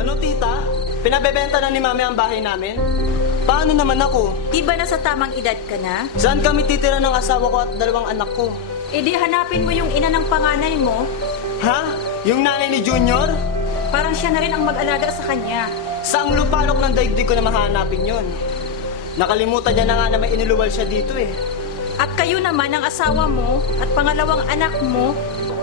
Ano, tita? Pinabebenta na ni mami ang bahay namin? Paano naman ako? Di ba nasa tamang edad ka na? Saan kami titira ng asawa ko at 2 anak ko? E di hanapin mo yung ina ng panganay mo. Ha? Yung nanay ni Junior? Parang siya na rin ang mag-alaga sa kanya. Saang lupalok ng daigdig ko na mahanapin yon? Nakalimutan niya na nga na may inuluwal siya dito eh. At kayo naman, ang asawa mo at pangalawang anak mo,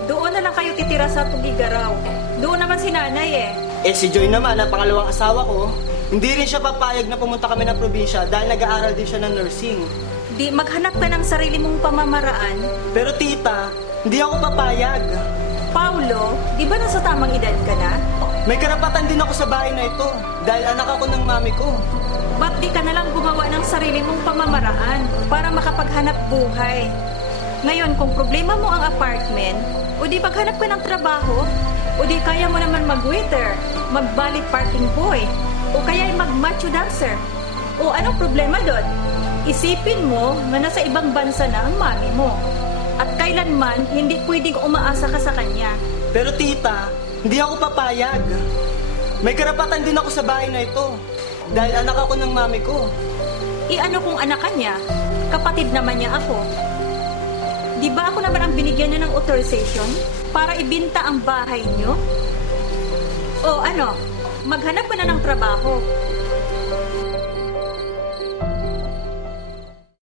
doon na lang kayo titira sa Tugigaraw. Doon naman si nanay eh. Eh si Joy naman, ang pangalawang asawa ko, hindi rin siya papayag na pumunta kami ng probinsya dahil nag-aaral din siya ng nursing. Di maghanap ka ng sarili mong pamamaraan. Pero tita, hindi ako papayag. Paulo, di ba nasa tamang edad ka na? May karapatan din ako sa bahay na ito dahil anak ako ng mami ko. Ba't di ka na lang gumawa ng sarili mong pamamaraan para makapaghanap buhay? Ngayon, kung problema mo ang apartment, o di paghanap ka ng trabaho, o di kaya mo naman mag-waiter, mag-valet parking boy, o kaya mag-macho dancer, o anong problema doon? Isipin mo na nasa ibang bansa na ang mami mo. At kailanman, hindi pwedeng umaasa ka sa kanya. Pero tita, hindi ako papayag. May karapatan din ako sa bahay na ito dahil anak ako ng mami ko. Ano kung anak ka niya? Kapatid naman niya ako. Di ba ako naman ang binigyan niya ng authorization para ibinta ang bahay niyo? O ano, maghanap ka na ng trabaho